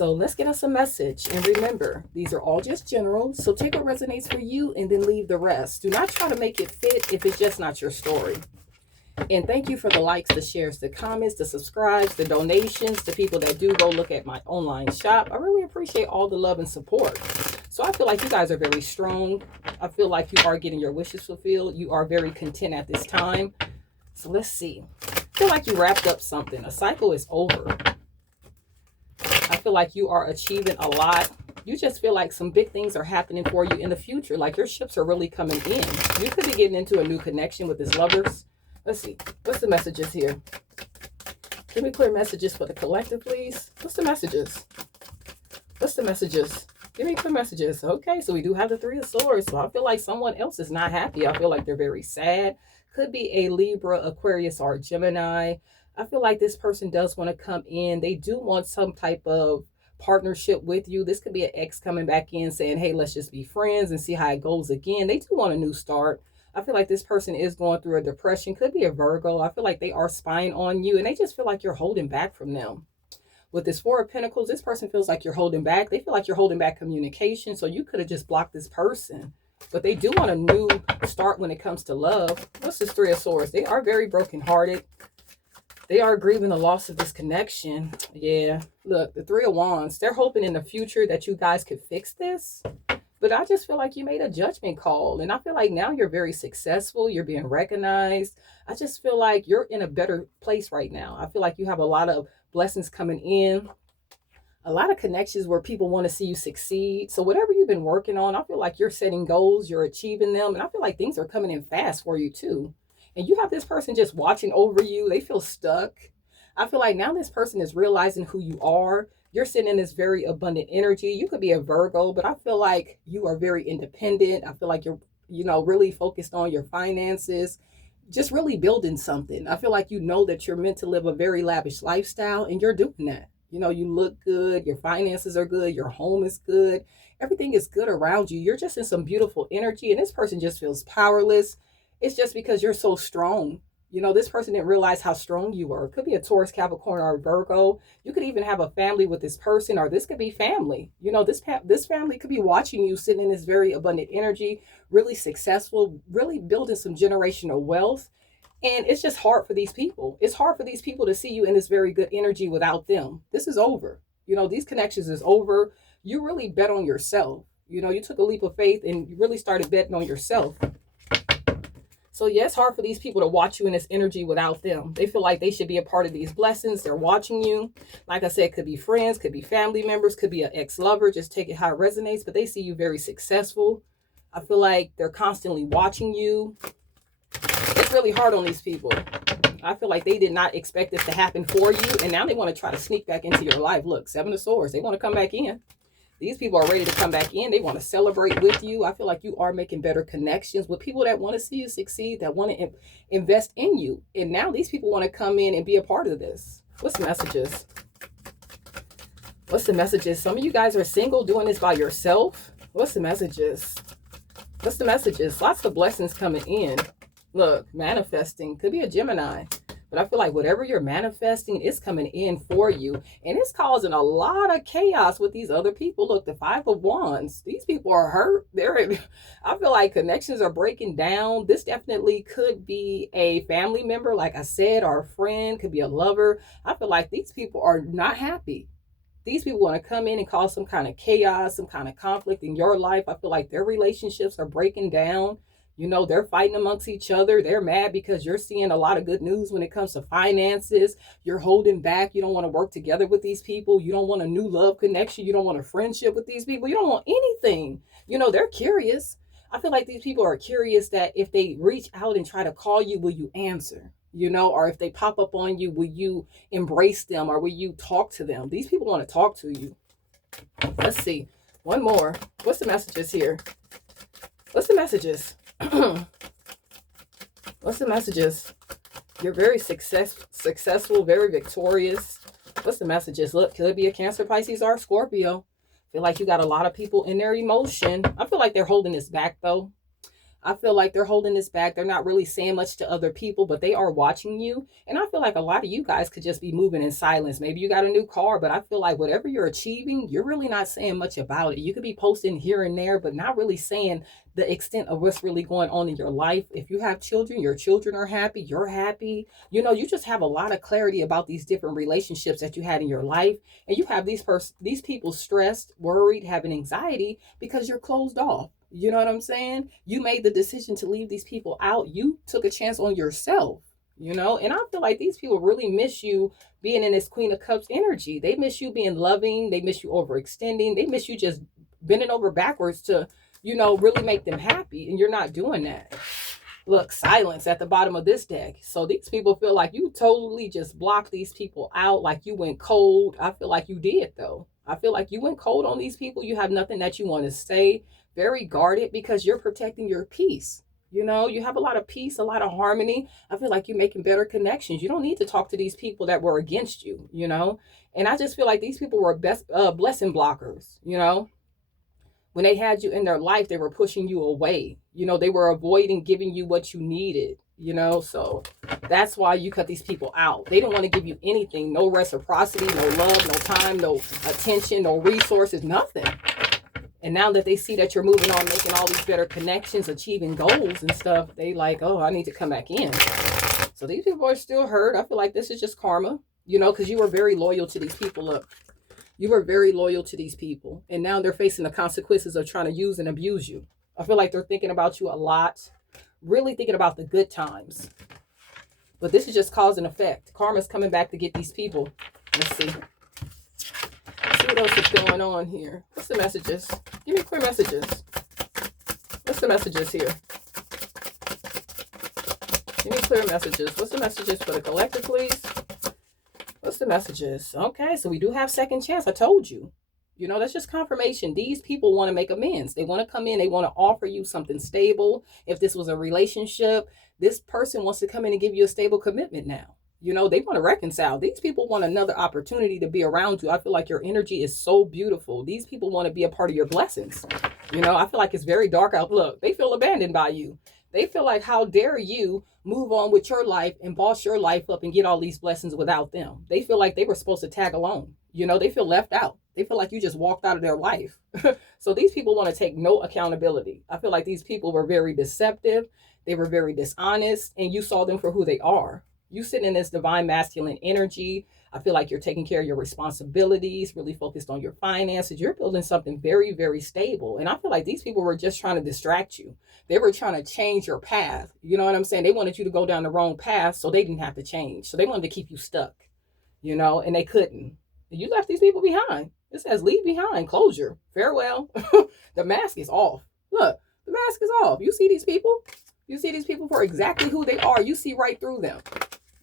So let's get us a message. And remember, these are all just general. So take what resonates for you and then leave the rest. Do not try to make it fit if it's just not your story. And thank you for the likes, the shares, the comments, the subscribes, the donations, the people that do go look at my online shop. I really appreciate all the love and support. So I feel like you guys are very strong. I feel like you are getting your wishes fulfilled. You are very content at this time. So let's see. I feel like you wrapped up something. A cycle is over. I feel like you are achieving a lot. You just feel like some big things are happening for you in the future. Like your ships are really coming in. You could be getting into a new connection with his lovers. Let's see. What's the messages here? Give me clear messages for the collective, please. What's the messages? What's the messages? Give me clear messages. Okay, so we do have the Three of Swords. So I feel like someone else is not happy. I feel like they're very sad. Could be a Libra, Aquarius, or Gemini. I feel like this person does want to come in. They do want some type of partnership with you. This could be an ex coming back in saying, hey, let's just be friends and see how it goes again. They do want a new start. I feel like this person is going through a depression. Could be a Virgo. I feel like they are spying on you and they just feel like you're holding back from them. With this Four of Pentacles, this person feels like you're holding back. They feel like you're holding back communication. So you could have just blocked this person. But they do want a new start when it comes to love. What's this Three of Swords? They are very brokenhearted. They are grieving the loss of this connection. Yeah. Look, the Three of Wands. They're hoping in the future that you guys could fix this. But I just feel like you made a judgment call. And I feel like now you're very successful. You're being recognized. I just feel like you're in a better place right now. I feel like you have a lot of blessings coming in. A lot of connections where people want to see you succeed. So whatever you've been working on, I feel like you're setting goals. You're achieving them. And I feel like things are coming in fast for you too. And you have this person just watching over you. They feel stuck. I feel like now this person is realizing who you are. You're sitting in this very abundant energy. You could be a Virgo, but I feel like you are very independent. I feel like you're, really focused on your finances, just really building something. I feel like you know that you're meant to live a very lavish lifestyle and you're doing that. You look good. Your finances are good. Your home is good. Everything is good around you. You're just in some beautiful energy and this person just feels powerless. It's just because you're so strong. This person didn't realize how strong you were. It could be a Taurus, Capricorn, or a Virgo. You could even have a family with this person, or this could be family. This family could be watching you sitting in this very abundant energy, really successful, really building some generational wealth. And it's just hard for these people. It's hard for these people to see you in this very good energy without them. This is over. These connections is over. You really bet on yourself. You took a leap of faith and you really started betting on yourself. So yeah, it's hard for these people to watch you in this energy without them. They feel like they should be a part of these blessings. They're watching you. Like I said, could be friends, could be family members, could be an ex-lover. Just take it how it resonates. But they see you very successful. I feel like they're constantly watching you. It's really hard on these people. I feel like they did not expect this to happen for you. And now they want to try to sneak back into your life. Look, Seven of Swords. They want to come back in. These people are ready to come back in. They want to celebrate with you. I feel like you are making better connections with people that want to see you succeed, that want to invest in you. And now these people want to come in and be a part of this. What's the messages? What's the messages? Some of you guys are single doing this by yourself. What's the messages? What's the messages? Lots of blessings coming in. Look, manifesting. Could be a Gemini. But I feel like whatever you're manifesting is coming in for you. And it's causing a lot of chaos with these other people. Look, the Five of Wands. These people are hurt. I feel like connections are breaking down. This definitely could be a family member, like I said, or a friend. Could be a lover. I feel like these people are not happy. These people want to come in and cause some kind of chaos, some kind of conflict in your life. I feel like their relationships are breaking down. They're fighting amongst each other. They're mad because you're seeing a lot of good news when it comes to finances. You're holding back. You don't want to work together with these people. You don't want a new love connection. You don't want a friendship with these people. You don't want anything. They're curious. I feel like these people are curious that if they reach out and try to call you, will you answer? Or if they pop up on you, will you embrace them or will you talk to them? These people want to talk to you. Let's see. One more. What's the messages here? What's the messages? What's the messages? You're very successful, very victorious. What's the messages? Look, could it be a Cancer, Pisces, or Scorpio? Feel like you got a lot of people in their emotion. I feel like they're holding this back though. I feel like they're holding this back. They're not really saying much to other people, but they are watching you. And I feel like a lot of you guys could just be moving in silence. Maybe you got a new car, but I feel like whatever you're achieving, you're really not saying much about it. You could be posting here and there, but not really saying the extent of what's really going on in your life. If you have children, your children are happy, you're happy. You know, you just have a lot of clarity about these different relationships that you had in your life. And you have these people stressed, worried, having anxiety because you're closed off. You know what I'm saying? You made the decision to leave these people out. You took a chance on yourself, you know? And I feel like these people really miss you being in this Queen of Cups energy. They miss you being loving. They miss you overextending. They miss you just bending over backwards to, you know, really make them happy. And you're not doing that. Look, silence at the bottom of this deck. So these people feel like you totally just blocked these people out, like you went cold. I feel like you did, though. I feel like you went cold on these people. You have nothing that you want to say. Very guarded because you're protecting your peace. You know, you have a lot of peace, a lot of harmony. I feel like you're making better connections. You don't need to talk to these people that were against you, you know. And I just feel like these people were blessing blockers, you know. When they had you in their life, they were pushing you away. You know, they were avoiding giving you what you needed, you know. So that's why you cut these people out. They don't want to give you anything. No reciprocity, no love, no time, no attention, no resources, nothing. And now that they see that you're moving on, making all these better connections, achieving goals and stuff, they like, oh, I need to come back in. So these people are still hurt. I feel like this is just karma, you know, because you were very loyal to these people. Look, you were very loyal to these people. And now they're facing the consequences of trying to use and abuse you. I feel like they're thinking about you a lot, really thinking about the good times. But this is just cause and effect. Karma's coming back to get these people. Let's see. See what else is going on here. What's the messages? Give me clear messages. What's the messages here? Give me clear messages. What's the messages for the collective, please? What's the messages? Okay, so we do have second chance. I told you. You know, that's just confirmation. These people want to make amends. They want to come in. They want to offer you something stable. If this was a relationship, this person wants to come in and give you a stable commitment now. You know, they want to reconcile. These people want another opportunity to be around you. I feel like your energy is so beautiful. These people want to be a part of your blessings. You know, I feel like it's very dark out. Look, they feel abandoned by you. They feel like, how dare you move on with your life and boss your life up and get all these blessings without them. They feel like they were supposed to tag along. You know, they feel left out. They feel like you just walked out of their life. So these people want to take no accountability. I feel like these people were very deceptive. They were very dishonest, and you saw them for who they are. You sit in this divine masculine energy. I feel like you're taking care of your responsibilities, really focused on your finances. You're building something very, very stable. And I feel like these people were just trying to distract you. They were trying to change your path. You know what I'm saying? They wanted you to go down the wrong path so they didn't have to change. So they wanted to keep you stuck, you know, and they couldn't. You left these people behind. It says leave behind, closure, farewell. The mask is off. Look, the mask is off. You see these people? You see these people for exactly who they are. You see right through them.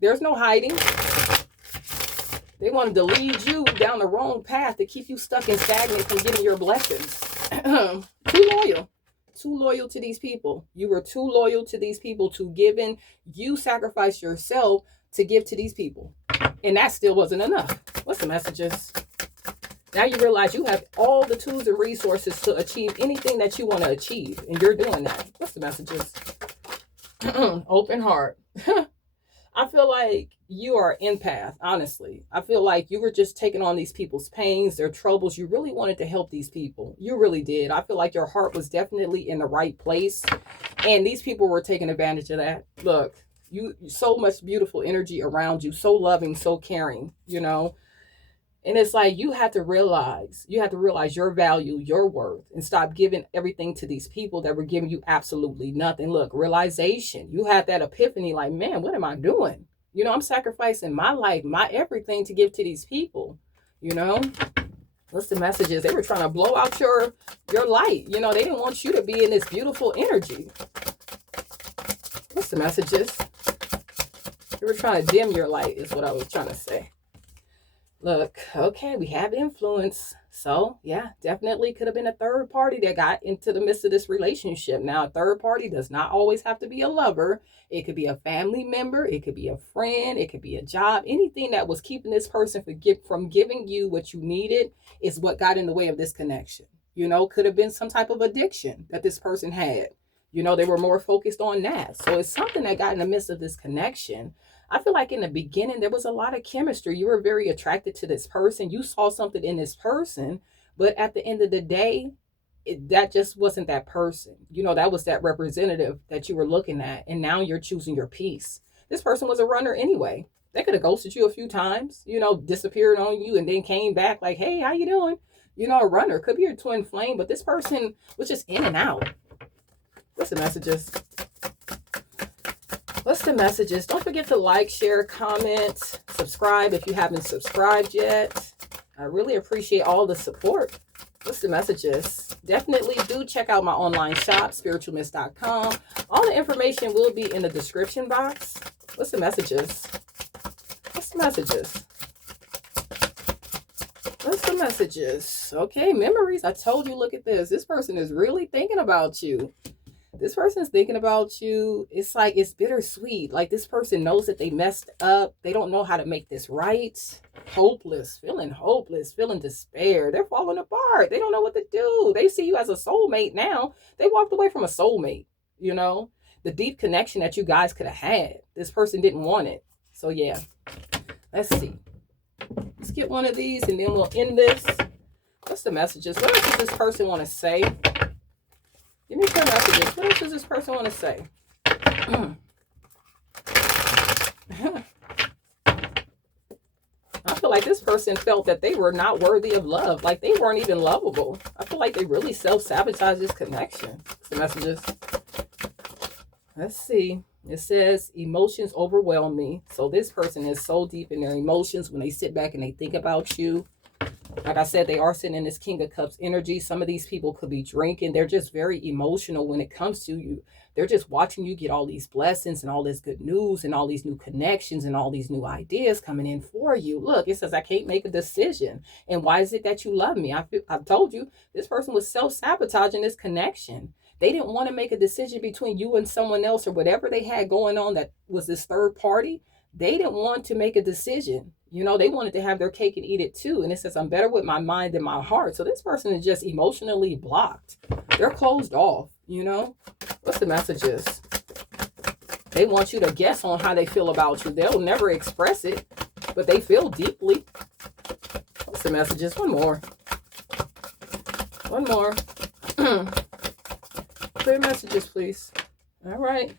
There's no hiding. They wanted to lead you down the wrong path to keep you stuck and stagnant from getting your blessings. Too loyal to these people. You were too loyal to these people to give in. You sacrificed yourself to give to these people. And that still wasn't enough. What's the messages? Now you realize you have all the tools and resources to achieve anything that you want to achieve. And you're doing that. What's the messages? Open heart. I feel like you are an empath, honestly. I feel like you were just taking on these people's pains, their troubles. You really wanted to help these people. You really did. I feel like your heart was definitely in the right place. And these people were taking advantage of that. Look, you so much beautiful energy around you, so loving, so caring, you know. And it's like you have to realize your value, your worth, and stop giving everything to these people that were giving you absolutely nothing. Look, realization. You had that epiphany like, man, what am I doing? You know, I'm sacrificing my life, my everything to give to these people, you know. What's the messages? They were trying to blow out your light. You know, they didn't want you to be in this beautiful energy. What's the messages? They were trying to dim your light is what I was trying to say. Look, okay, we have influence. So, yeah, definitely could have been a third party that got into the midst of this relationship. Now, a third party does not always have to be a lover. It could be a family member. It could be a friend. It could be a job. Anything that was keeping this person from giving you what you needed is what got in the way of this connection. You know, could have been some type of addiction that this person had. You know, they were more focused on that. So it's something that got in the midst of this connection. I feel like in the beginning, there was a lot of chemistry. You were very attracted to this person. You saw something in this person. But at the end of the day, that just wasn't that person. You know, that was that representative that you were looking at. And now you're choosing your peace. This person was a runner anyway. They could have ghosted you a few times, you know, disappeared on you and then came back like, hey, how you doing? You know, a runner could be your twin flame, but this person was just in and out. What's the messages? What's the messages? Don't forget to like, share, comment, subscribe if you haven't subscribed yet. I really appreciate all the support. What's the messages? Definitely do check out my online shop, SpiritualMs.com. All the information will be in the description box. What's the messages? What's the messages? What's the messages? Okay, memories. I told you, look at this. This person is really thinking about you. This person's thinking about you. It's like it's bittersweet. Like this person knows that they messed up. They don't know how to make this right. Hopeless, feeling despair. They're falling apart. They don't know what to do. They see you as a soulmate now. They walked away from a soulmate, you know. The deep connection that you guys could have had. This person didn't want it. So yeah, let's see. Let's get one of these and then we'll end this. What's the messages? What else does this person want to say? Give me some messages. What else does this person want to say? I feel like this person felt that they were not worthy of love. Like they weren't even lovable. I feel like they really self-sabotaged this connection. What's the messages? Let's see. It says, emotions overwhelm me. So this person is so deep in their emotions when they sit back and they think about you. Like I said, they are sitting in this King of Cups energy. Some of these people could be drinking. They're just very emotional when it comes to you. They're just watching you get all these blessings and all this good news and all these new connections and all these new ideas coming in for you. Look, it says, I can't make a decision. And why is it that you love me? I've told you, this person was self-sabotaging this connection. They didn't want to make a decision between you and someone else or whatever they had going on that was this third party. They didn't want to make a decision. You know, they wanted to have their cake and eat it too. And it says, I'm better with my mind than my heart. So this person is just emotionally blocked. They're closed off, you know. What's the messages? They want you to guess on how they feel about you. They'll never express it, but they feel deeply. What's the messages? One more. One more. Clear messages, please. All right.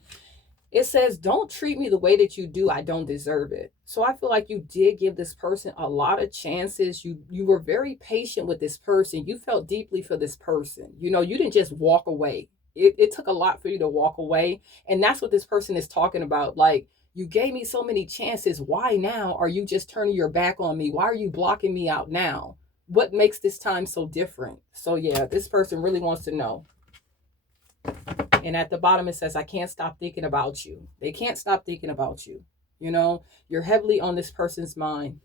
It says, don't treat me the way that you do. I don't deserve it. So I feel like you did give this person a lot of chances. You were very patient with this person. You felt deeply for this person. You know, you didn't just walk away. It took a lot for you to walk away. And that's what this person is talking about. Like, you gave me so many chances. Why now are you just turning your back on me? Why are you blocking me out now? What makes this time so different? So yeah, this person really wants to know. And at the bottom, it says, I can't stop thinking about you. They can't stop thinking about you. You know, you're heavily on this person's mind.